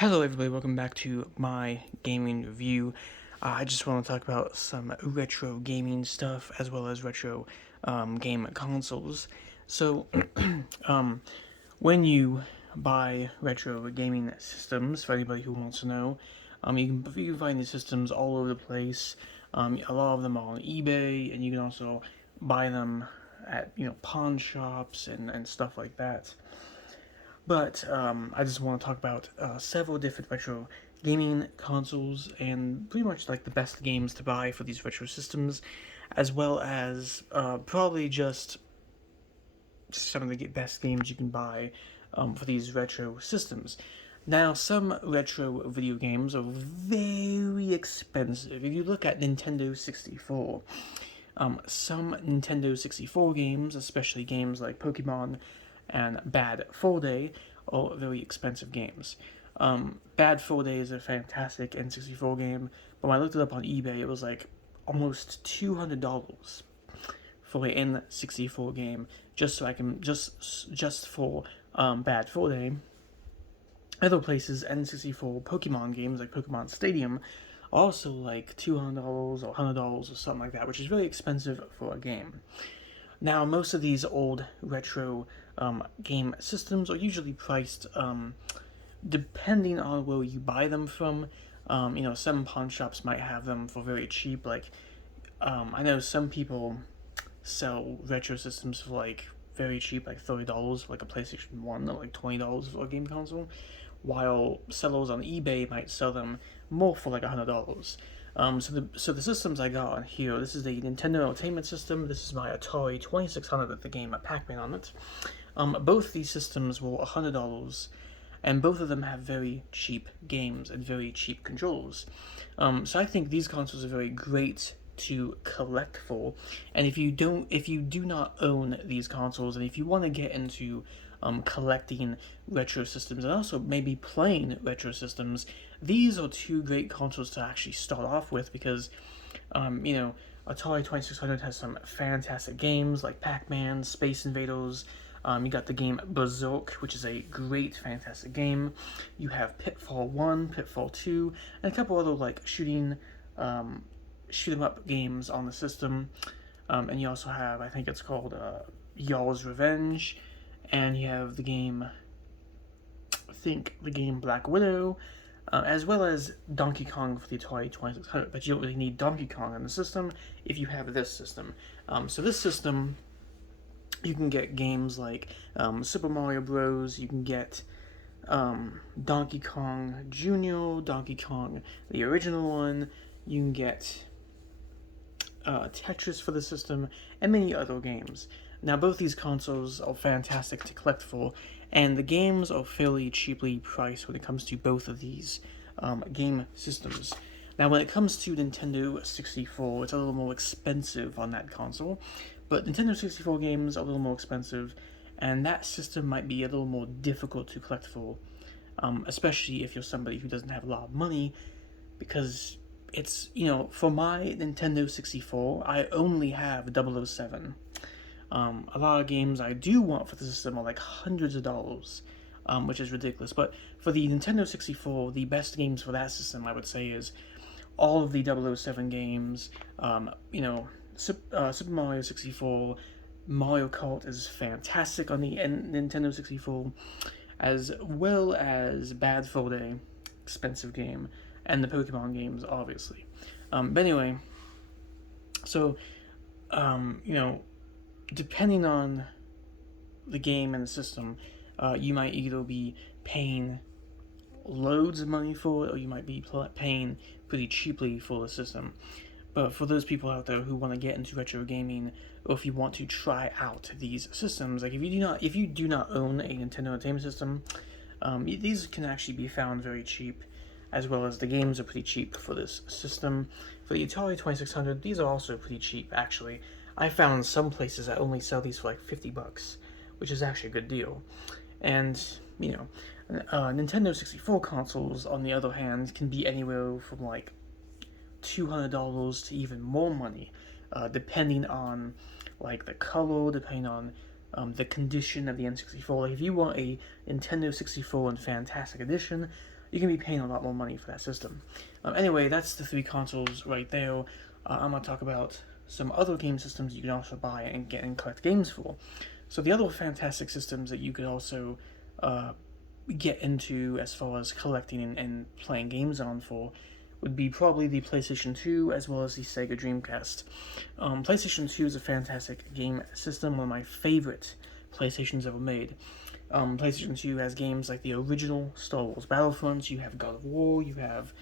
Hello everybody, welcome back to my gaming review. I just want to talk about some retro gaming stuff as well as retro game consoles. So, um, when you buy retro gaming systems, for anybody who wants to know, you can find these systems all over the place. A lot of them are on eBay, and you can also buy them at pawn shops and stuff like that. But I just want to talk about several different retro gaming consoles and pretty much like the best games to buy for these retro systems, as well as probably just some of the best games you can buy for these retro systems. Now, some retro video games are very expensive. If you look at Nintendo 64, some Nintendo 64 games, especially games like Pokemon and Bad Fur Day, are very expensive games. Bad Fur Day is a fantastic N64 game, but when I looked it up on eBay, it was like almost $200 for an N64 game, just so I can just for Bad Fur Day. Other places, N64 Pokemon games like Pokemon Stadium, are also like $200 or $100 or something like that, which is really expensive for a game. Now, most of these old retro game systems are usually priced depending on where you buy them from. Some pawn shops might have them for very cheap. Like, I know some people sell retro systems for like very cheap, like $30 for like a PlayStation 1, or like $20 for a game console, while sellers on eBay might sell them more for like $100. So the systems I got on here, this is the Nintendo Entertainment System. This is my Atari 2600 with the game Pac-Man on it. Both these systems were $100, and both of them have very cheap games and very cheap controls. So I think these consoles are very great to collect for. And if you do not own these consoles, and if you want to get into collecting retro systems and also maybe playing retro systems, these are two great consoles to actually start off with because, Atari 2600 has some fantastic games like Pac-Man, Space Invaders. You got the game Berserk, which is a great, fantastic game. You have Pitfall 1, Pitfall 2, and a couple other like shoot 'em up games on the system. And you also have, I think it's called Y'all's Revenge, and you have the game, Black Widow, as well as Donkey Kong for the Atari 2600. But you don't really need Donkey Kong on the system if you have this system. So this system, you can get games like Super Mario Bros. You can get Donkey Kong Jr., Donkey Kong the original one. You can get Tetris for the system, and many other games. Now, both these consoles are fantastic to collect for, and the games are fairly cheaply priced when it comes to both of these game systems. Now, when it comes to Nintendo 64, it's a little more expensive on that console, but Nintendo 64 games are a little more expensive, and that system might be a little more difficult to collect for, especially if you're somebody who doesn't have a lot of money, because it's, for my Nintendo 64, I only have 007. A lot of games I do want for the system are like hundreds of dollars, which is ridiculous. But for the Nintendo 64, the best games for that system, I would say, is all of the 007 games. Super Mario 64, Mario Kart is fantastic on the Nintendo 64, as well as Bad Fur Day, expensive game, and the Pokemon games, obviously. But anyway, so, depending on the game and the system, you might either be paying loads of money for it, or you might be paying pretty cheaply for the system. But for those people out there who want to get into retro gaming, or if you want to try out these systems, like if you do not own a Nintendo Entertainment System, these can actually be found very cheap, as well as the games are pretty cheap for this system. For the Atari 2600, these are also pretty cheap, actually. I found some places that only sell these for like $50, which is actually a good deal. And, Nintendo 64 consoles, on the other hand, can be anywhere from like $200 to even more money, depending on like the color, depending on the condition of the N64. Like if you want a Nintendo 64 in Fantastic Edition, you can be paying a lot more money for that system. Anyway, that's the three consoles right there. I'm gonna talk about some other game systems you can also buy and get and collect games for. So the other fantastic systems that you could also uh, get into as far as collecting and playing games on for would be probably the PlayStation 2 as well as the Sega Dreamcast. PlayStation 2 is a fantastic game system, one of my favorite PlayStations ever made. PlayStation 2 has games like the original Star Wars Battlefronts, you have God of War, you have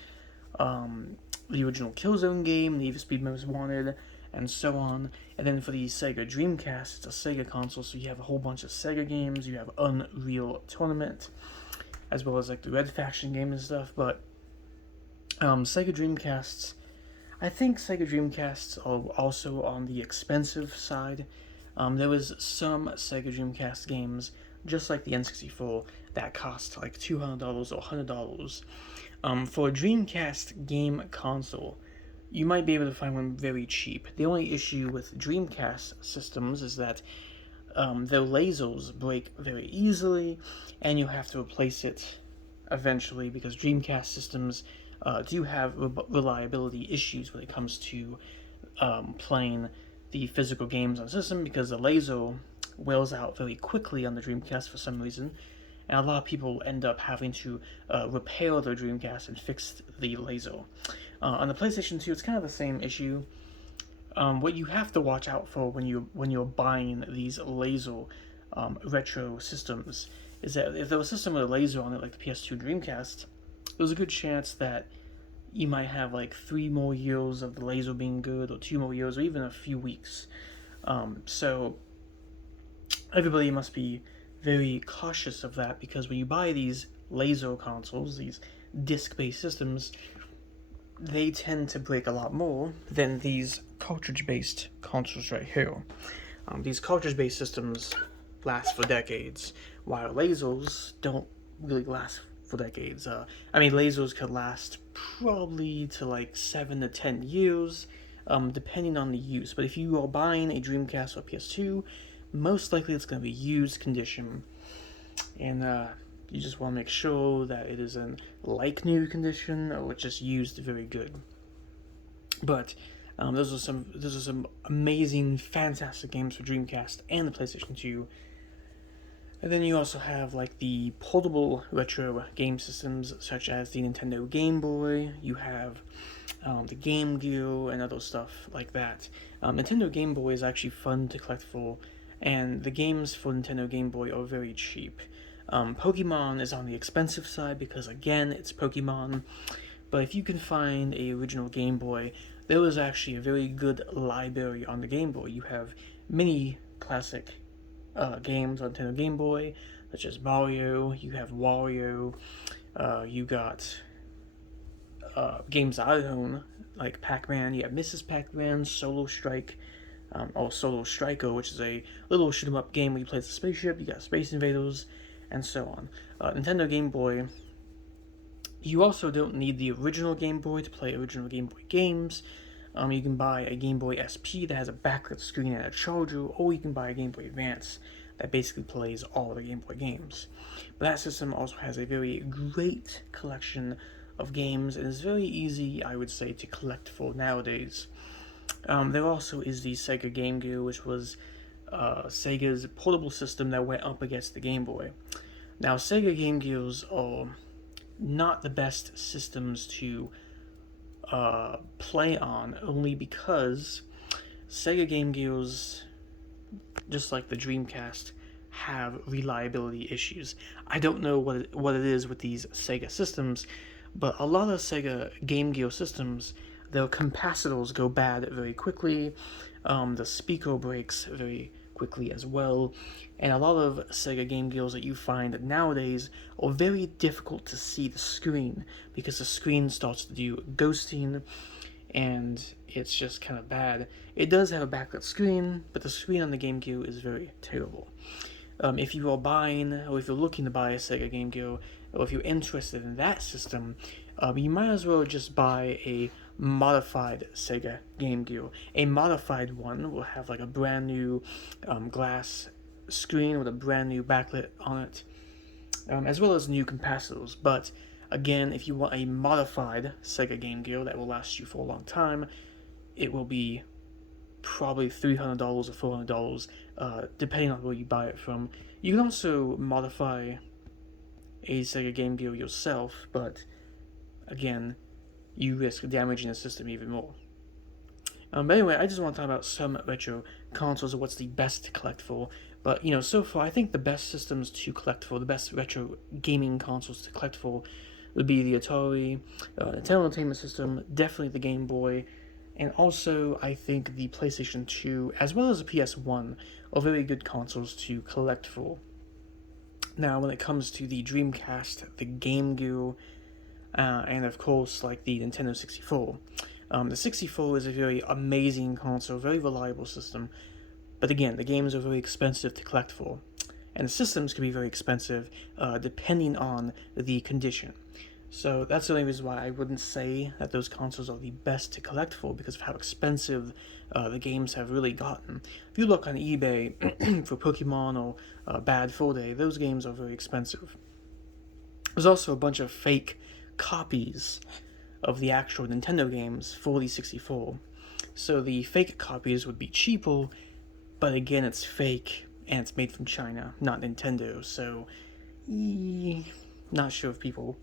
the original Killzone game, Need for Speed Most Wanted, and so on. And then for the Sega Dreamcast, it's a Sega console, so you have a whole bunch of Sega games. You have Unreal Tournament, as well as like the Red Faction game and stuff. But Sega Dreamcasts, I think Sega Dreamcasts are also on the expensive side. There was some Sega Dreamcast games, just like the N64, that cost like $200 or $100. For a Dreamcast game console, you might be able to find one very cheap. The only issue with Dreamcast systems is that their lasers break very easily, and you have to replace it eventually because Dreamcast systems do have reliability issues when it comes to playing the physical games on the system because the laser wears out very quickly on the Dreamcast for some reason, and a lot of people end up having to repair their Dreamcast and fix the laser. On the PlayStation 2, it's kind of the same issue. What you have to watch out for when you're buying these laser retro systems is that if there was a system with a laser on it, like the PS2 Dreamcast, there's a good chance that you might have like 3 more years of the laser being good, or 2 more years, or even a few weeks. So everybody must be very cautious of that, because when you buy these laser consoles, these disc-based systems, they tend to break a lot more than these cartridge-based consoles right here. These cartridge-based systems last for decades, while lasers don't really last for decades. Lasers could last probably to like 7 to 10 years, depending on the use. But if you are buying a Dreamcast or PS2, most likely it's going to be used condition, and you just want to make sure that it is in like new condition or it's just used very good. But those are some amazing, fantastic games for Dreamcast and the PlayStation 2. And then you also have like the portable retro game systems such as the Nintendo Game Boy. You have the Game Gear and other stuff like that. Nintendo Game Boy is actually fun to collect for, and the games for Nintendo Game Boy are very cheap. Pokemon is on the expensive side because, again, it's Pokemon. But if you can find a original Game Boy, there was actually a very good library on the Game Boy. You have many classic games on Nintendo Game Boy, such as Mario, you have Wario, you got games I own, like Pac-Man, you have Mrs. Pac-Man, Solo Strike, or Solo Striker, which is a little shoot-'em-up game where you play as a spaceship, you got Space Invaders, and so on. Nintendo Game Boy, you also don't need the original Game Boy to play original Game Boy games. You can buy a Game Boy SP that has a backlit screen and a charger, or you can buy a Game Boy Advance that basically plays all the Game Boy games. But that system also has a very great collection of games, and is very easy, I would say, to collect for nowadays. There also is the Sega Game Gear, which was Sega's portable system that went up against the Game Boy. Now, Sega Game Gears are not the best systems to play on, only because Sega Game Gears, just like the Dreamcast, have reliability issues. I don't know what it is with these Sega systems, but a lot of Sega Game Gear systems, their capacitors go bad very quickly, the speaker breaks very quickly as well, and a lot of Sega Game Gears that you find nowadays are very difficult to see the screen, because the screen starts to do ghosting, and it's just kind of bad. It does have a backlit screen, but the screen on the Game Gear is very terrible. If you are buying, or if you're looking to buy a Sega Game Gear, or if you're interested in that system, you might as well just buy a modified Sega Game Gear. A modified one will have like a brand new glass screen with a brand new backlit on it, as well as new capacitors. But Again, if you want a modified Sega Game Gear that will last you for a long time, it will be probably $300 or $400, depending on where you buy it from. You can also modify a Sega Game Gear yourself, but again, you risk damaging the system even more. But anyway, I just want to talk about some retro consoles and what's the best to collect for. But, so far, I think the best systems to collect for, the best retro gaming consoles to collect for, would be the Atari, Nintendo Entertainment System, definitely the Game Boy, and also I think the PlayStation 2, as well as the PS1, are very good consoles to collect for. Now, when it comes to the Dreamcast, the Game Gear, and of course, like the Nintendo 64, the 64 is a very amazing console, very reliable system, but again, the games are very expensive to collect for, and the systems can be very expensive depending on the condition. So that's the only reason why I wouldn't say that those consoles are the best to collect for, because of how expensive the games have really gotten. If you look on eBay for Pokemon or Bad Fur Day, those games are very expensive. There's also a bunch of fake copies of the actual Nintendo games for the 64. So the fake copies would be cheaper, but again, it's fake and it's made from China, not Nintendo. So, not sure if people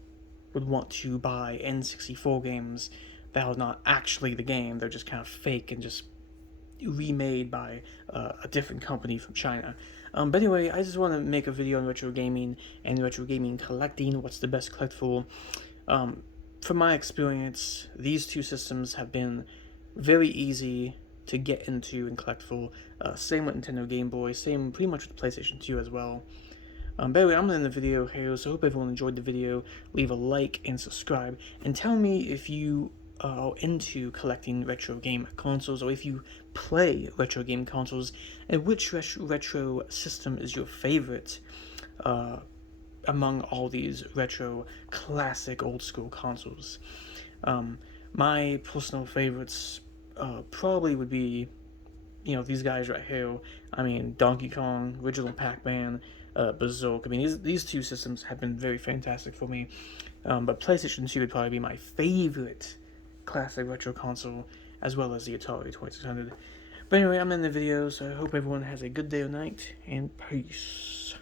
would want to buy N64 games that are not actually the game. They're just kind of fake and just remade by a different company from China. But anyway, I just want to make a video on retro gaming and retro gaming collecting. What's the best collectible? From my experience, these two systems have been very easy to get into and collect for. Same with Nintendo Game Boy, same pretty much with PlayStation 2 as well. But anyway, I'm gonna end the video here, so I hope everyone enjoyed the video. Leave a like and subscribe, and tell me if you are into collecting retro game consoles, or if you play retro game consoles, and which retro system is your favorite among all these retro classic old school consoles. My personal favorites probably would be, these guys right here. I mean, Donkey Kong, original Pac-Man, Berserk. I mean, these two systems have been very fantastic for me. But PlayStation 2 would probably be my favorite classic retro console, as well as the Atari 2600. But anyway, I'm in the video, so I hope everyone has a good day or night, and peace.